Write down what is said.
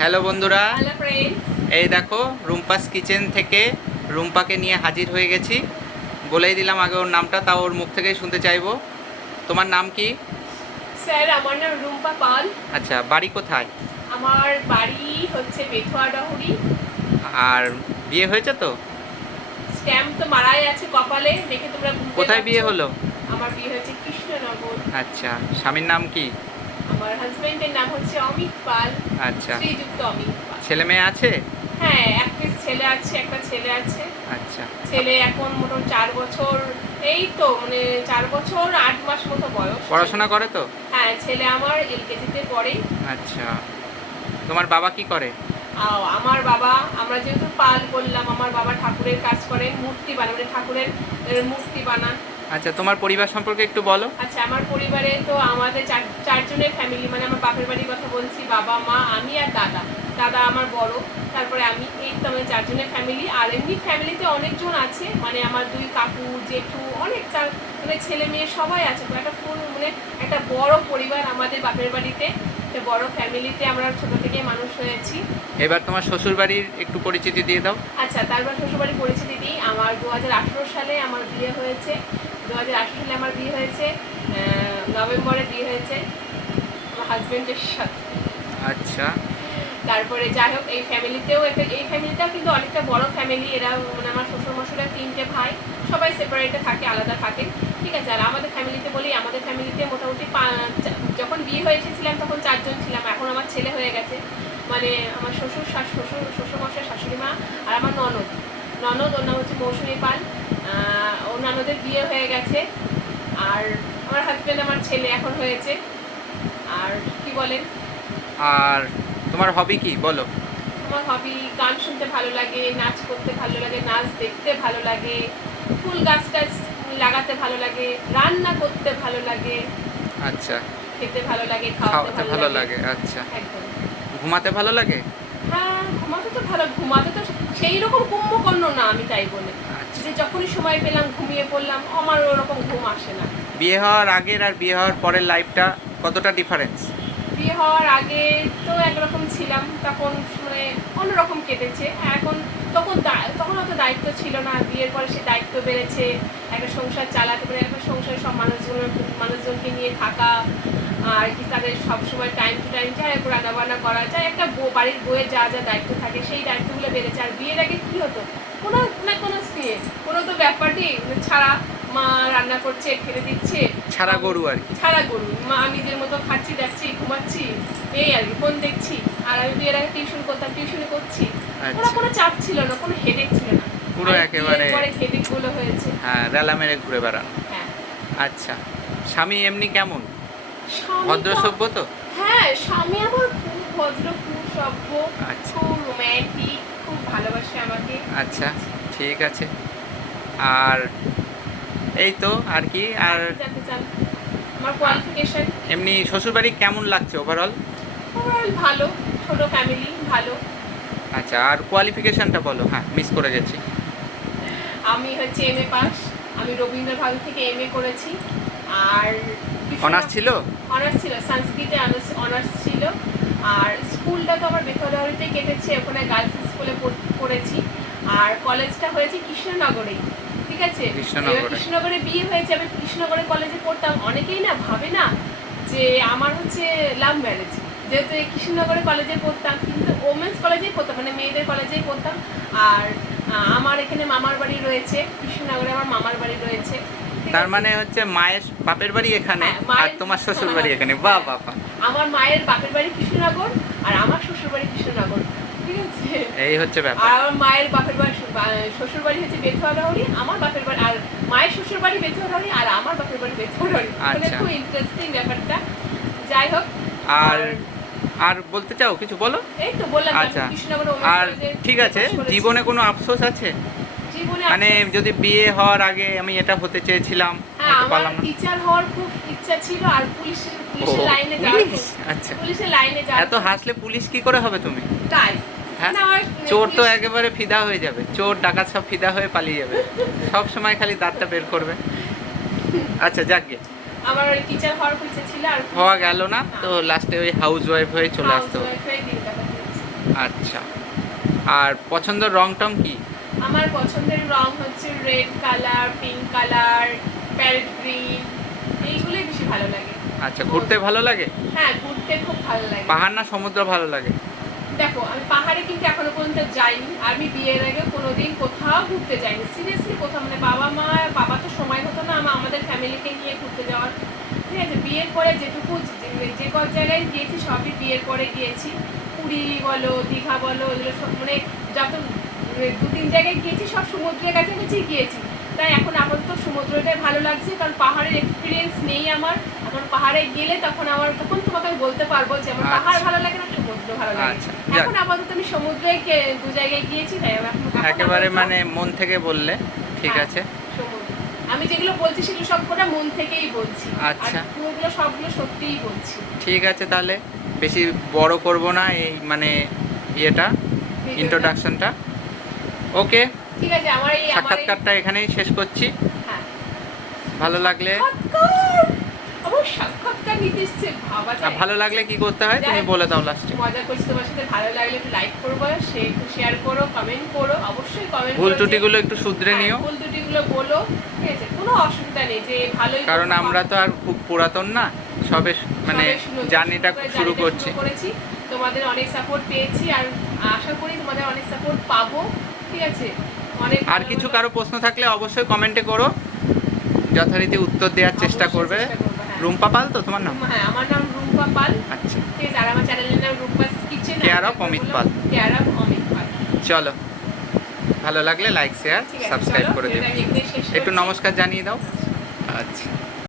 Hello বন্ধুরা, hello friends. এই দেখো রুম্পাস কিচেন থেকে রুম্পাকে নিয়ে হাজির হয়ে গেছি। বলেই দিলাম আগে ওর নামটা, তাও ওর মুখ থেকেই শুনতে চাইবো। তোমার নাম কি? স্যার, আমার নাম রুম্পা পাল। আচ্ছা, বাড়ি কোথায়? আমার বাড়ি হচ্ছে বেথুয়া ডহরি। আর বিয়ে হয়েছে তো? স্ট্যাম্প তো মারাই আছে কপালে, দেখে তোমরা বুঝতে কোথায় বিয়ে পারছো। হলো? আমার বিয়ে হয়েছে কৃষ্ণনগর। আচ্ছা, স্বামীর নাম কি? আমার হাজবেন্ডের নাম হচ্ছে অমিত পাল। আচ্ছা, শ্রীযুক্ত অমিত পাল। ছেলে মেয়ে আছে? হ্যাঁ, একটা ছেলে আছে, একটা ছেলে আছে। আচ্ছা, ছেলে এখন মোটামুটি 4 বছর, এই তো মানে 4 বছর 8 মাস মতো বয়স। পড়াশোনা করে তো? হ্যাঁ, ছেলে আমার এলকেজিতে পড়ে। আচ্ছা, তোমার বাবা কি করে? আমার বাবা, আমরা যেহেতু পাল বললাম, আমার বাবা ঠাকুরের কাজ করেন, মূর্তি বানান, মানে ঠাকুরের মূর্তি বানান। আচ্ছা, তোমার পরিবার সম্পর্কে একটু বলো। আচ্ছা, আমার পরিবারে তো আমাদের চারজনের ফ্যামিলি, মানে আমার বাপের বাড়ির কথা বলছি, বাবা মা আমি আর দাদা। দাদা আমার বড়, তারপরে আমি, এই তো আমাদের চারজনের ফ্যামিলি। আর এমনি ফ্যামিলিতে অনেকজন আছে, মানে আমার 2 কাকু জেঠু, অনেক মানে ছেলে মেয়ে সবাই আছে। তো একটা ফুল মানে একটা বড় পরিবার আমাদের বাপের বাড়িতে, একটা বড় ফ্যামিলিতে আমরা ছোট থেকে মানুষ হয়েছি। এবার তোমার শ্বশুর বাড়ির একটু পরিচিতি দিয়ে দাও। আচ্ছা, তারপর শ্বশুরবাড়ি পরিচিতি দিই। আমার 2018 সালে আমার বিয়ে হয়েছে। 2018 সালে আমার বিয়ে হয়েছে, নভেম্বরে বিয়ে হয়েছে আমার হাজবেন্ডের সাথে। আচ্ছা, তারপরে যাই হোক, এই ফ্যামিলিতেও এই ফ্যামিলিটাও কিন্তু অনেকটা বড় ফ্যামিলি। এরা মানে আমার শ্বশুর মশাইরা 3টে ভাই, সবাই সেপারেটে থাকে, আলাদা থাকে। ঠিক আছে। আর আমাদের ফ্যামিলিতে বলি, আমাদের ফ্যামিলিতে মোটামুটি যখন বিয়ে হয়ে এসেছিলাম তখন 4জন ছিলাম। এখন আমার ছেলে হয়ে গেছে, মানে আমার শ্বশুরমশাই, শাশুড়ি মা, আর আমার ননদ ওর নাম হচ্ছে মৌসুমী পাল। ওর ননদের বিয়ে হয়ে গেছে। আর আমার হাজব্যান্ড, আমার ছেলে এখন হয়েছে। আর কি বলেন? আর তোমার হবি কি বলো? আমার হবি গান শুনতে ভালো লাগে, নাচ করতে ভালো লাগে, নাচ দেখতে ভালো লাগে, ফুল গাছ টাছ লাগাতে ভালো লাগে, রান্না করতে ভালো লাগে, আচ্ছা, খেতে ভালো লাগে, খাওয়াতে খাওয়াতে ভালো ভালো লাগে। লাগে। আচ্ছা, একদম। ঘুমাতে ভালো লাগে? হ্যাঁ, ঘুমাতে তো সেই রকম কুম্ভকর্ণ না আমি, তাই বলে আচ্ছা, যে যখনই সময় পেলাম ঘুমিয়ে পড়লাম, আমার ওরকম ঘুম আসে না। বিয়ে হওয়ার আগের আর বিয়ে হওয়ার পরের লাইফটা কতটা ডিফারেন্স? বিয়ে হওয়ার আগে তো একরকম ছিলাম, তখন মানে অন্যরকম কেটেছে। এখন তখন অত দায়িত্ব ছিল না। বিয়ের পরে সে দায়িত্ব বেড়েছে, একটা সংসার চালাতে, মানে একটা সংসারে সব মানুষজনকে নিয়ে থাকা, আর কি তাদের সবসময় টাইম টু টাইম যাই হোক রান্নাবান্না করা যায়, একটা বাড়ির বইয়ের যা যা দায়িত্ব থাকে সেই দায়িত্বগুলো বেড়েছে। আর বিয়ের আগে কি হতো, কোনো না কোনো স্ত্রী, কোনো তো ব্যাপারটি ছাড়া, মা রান্না করছে খেতে দিচ্ছে, ছাড়া গরু আর কি। ছাড়া গরু, মা নিজের মতো খাচ্ছি, যাচ্ছি, ঘুমাচ্ছি, এই আর কি, ফোন দেখছি। আর আমি বিয়ের আগে টিউশন করতাম, টিউশনি করছি। আচ্ছা, কোনো চাপ ছিল না, কোনো হেডেক ছিল না। পুরো একেবারে পরে হেডেক গুলো হয়েছে। হ্যাঁ, রেলা মেরে ঘুরে বেড়ানো। হ্যাঁ। আচ্ছা, স্বামী এমনি কেমন? স্বামী ভদ্র তো- সভ্য তো? হ্যাঁ, স্বামী আমার খুব ভদ্র, খুব সভ্য, আচ্ছা, খুব রোম্যান্টিক, খুব ভালোবাসে আমাকে। আচ্ছা, ঠিক আছে। আর এই তো আর কি। আর কি জানতে চান? আমার কোয়ালিফিকেশন এমনি শ্বশুরবাড়ি কেমন লাগছে ওভারঅল? ওভারঅল ভালো, ছোট ফ্যামিলি, ভালো। আচ্ছা, আর কোয়ালিফিকেশনটা বলো। হ্যাঁ, মিস করে গেছি। আমি হচ্ছে এমএ পাস। আমি রবীন্দ্র ভারতী থেকে এমএ করেছি। আর অনার্স ছিল? অনার্স ছিল, সংস্কৃতে অনার্স ছিল। আর স্কুলটা তো আমার বেথরহরিতেই কেটেছে, ওখানে গার্লস স্কুলে পড়েছি। আর কলেজটা হয়েছে কৃষ্ণনগরেই। ঠিক আছে। এবার কৃষ্ণনগরে বিয়ে হয়েছে, আমি কৃষ্ণনগরে কলেজে পড়তাম। অনেকেই না ভাবে না যে আমার হচ্ছে লাভ ম্যারেজ, যেহেতু এই কৃষ্ণনগরে কলেজে পড়তাম, কিন্তু ওমেন্স কলেজেই পড়তাম, মানে মেয়েদের কলেজেই পড়তাম। আর আমার এখানে মামার বাড়ি রয়েছে, কৃষ্ণনগরে আমার মামার বাড়ি রয়েছে। তার মানে হচ্ছে মায়ের বাপের বাড়ি এখানে, হ্যাঁ, আর তোমার শ্বশুর বাড়ি এখানে। বাহ বাহ বাহ। আমার মায়ের বাপের বাড়ি কৃষ্ণনগর, আর আমার শ্বশুর বাড়ি কৃষ্ণনগর। ঠিক আছে। এই হচ্ছে ব্যাপার। আর আমার মায়ের বাপের বাড়ি, শ্বশুর বাড়ি হচ্ছে বেথুয়া ডহরি, আমার বাপের বাড়ি, আর মায়ের শ্বশুর বাড়ি বেথুয়া ডহরি, আর আমার বাপের বাড়ি বেথুয়া ডহরি। মানে আচ্ছা, খুব ইন্টারেস্টিং ব্যাপারটা। যাই হোক। আর আর বলতে চাও কিছু বলো? এই তো বললাম, আচ্ছা, কৃষ্ণনগর আর ঠিক আছে, জীবনে কোনো আফসোস আছে? জীবনে মানে যদি বিয়ে হওয়ার আগে আমি এটা হতে চেয়েছিলাম, হ্যাঁ, হতে আমার পারলাম না। টিচার হওয়ার খুব ইচ্ছা ছিল, আর পুলিশের লাইনে পুলিশ? আচ্ছা, পুলিশের লাইনে যাওয়ার। এত হাসলে পুলিশ কি করে হবে তুমি? তাই হ্যাঁ, না, আমার চোর তো পুলিশ- একেবারে ফিদা হয়ে যাবে, চোর ডাকাত সব ফিদা হয়ে পালিয়ে যাবে, সব সময় খালি দাঁতটা বের করবে। আচ্ছা, যাক গে, আমার ওই টিচার হওয়ার খুব ইচ্ছা ছিল, আর হওয়া গেল না তো লাস্টে ওই হাউস ওয়াইফ হয়ে চলে আসতে হবে। housewife হয়ে দিন কাটাতে হচ্ছে। আচ্ছা, আর পছন্দের রং টং কি? আমার পছন্দের রং হচ্ছে red colour, pink colour, parrot green, এইগুলোই বেশি ভালো লাগে। আচ্ছা, ঘুরতে ভালো লাগে? হ্যাঁ, ঘুরতে খুব ভালো লাগে। পাহাড় না সমুদ্র ভালো লাগে? দেখো, আমি পাহাড়ে কিন্তু এখনো পর্যন্ত যাইনি, আর আমি বিয়ের আগে কোনোদিন কোথাও ঘুরতে যাইনি, সিরিয়াসলি কোথাও, মানে বাবা তো সময় হতো না আমাদের ফ্যামিলিকে নিয়ে ঘুরতে যাওয়ার। ঠিক আছে, বিয়ের পরে যেটুকু যে কত জায়গায় গিয়েছি সবই বিয়ের পরে গিয়েছি। পুরী বলো, দীঘা বলো, এগুলো সব মানে যত 2-3 জায়গায় গিয়েছি সব সমুদ্রের কাছাকাছি গিয়েছি। তাই এখন আপাতত সমুদ্রটাই ভালো লাগছে, কারণ পাহাড়ের এক্সপিরিয়েন্স নেই আমার। এখন পাহাড়ে গেলে তখন তোমাকে আমি বলতে পারবো যে আমার পাহাড় ভালো লাগে না সমুদ্র ভালো লাগে। আচ্ছা, এখন আপাতত আমি সমুদ্রে 2 জায়গায় গিয়েছি, তাই একেবারে মানে মন থেকে বললে ঠিক হ্যাঁ, আছে। সমুদ্র। আমি যেগুলো বলছি সেগুলো সবকটা মন থেকেই বলছি। আচ্ছা, আর পুরোগুলো সবগুলো সত্যিই বলছি। ঠিক আছে, তাহলে বেশি বড় করব না এই মানে ইয়েটা, ইন্ট্রোডাকশনটা। ওকে, ঠিক আছে, আমার সাক্ষাৎকারটা এখানেই শেষ করছি। হ্যাঁ, ভালো লাগলে আমার সাক্ষাৎকার নিতে এসছে, ভাবা যায়। ভালো লাগলে কি করতে হয় তুমি বলে দাও লাস্টে। মজা করছি তোমার সাথে, ভালো লাগলে একটু লাইক করবো, শেয়ার করো, কমেন্ট করো, অবশ্যই কমেন্ট করো। ভুল ত্রুটিগুলো একটু শুধরে নিও। ভুল ত্রুটিগুলো বলো, ঠিক আছে, কোনো অসুবিধা নেই, যে ভালোই। কারণ আমরা তো আর খুব পুরাতন না, সবে মানে জার্নিটা শুরু করেছি। তোমাদের অনেক সাপোর্ট পেয়েছি, আর আশা করি তোমাদের অনেক সাপোর্ট পাবো। ঠিক আছে, অনেক। আর কিছু কারো প্রশ্ন থাকলে অবশ্যই কমেন্টে করো, যথারীতি উত্তর দেওয়ার চেষ্টা করবে। রুম্পা পাল তো তোমার নাম? হ্যাঁ, আমার নাম রুম্পা পাল। আচ্ছা, ঠিক আছে, আর আমার চ্যানেলের নাম Rumpa's kitchen, care of Amit Pal. Care of Amit Pal. চলো, ভালো লাগলে লাইক শেয়ার সাবস্ক্রাইব করে দিও। একটু নমস্কার জানিয়ে দাও। আচ্ছা।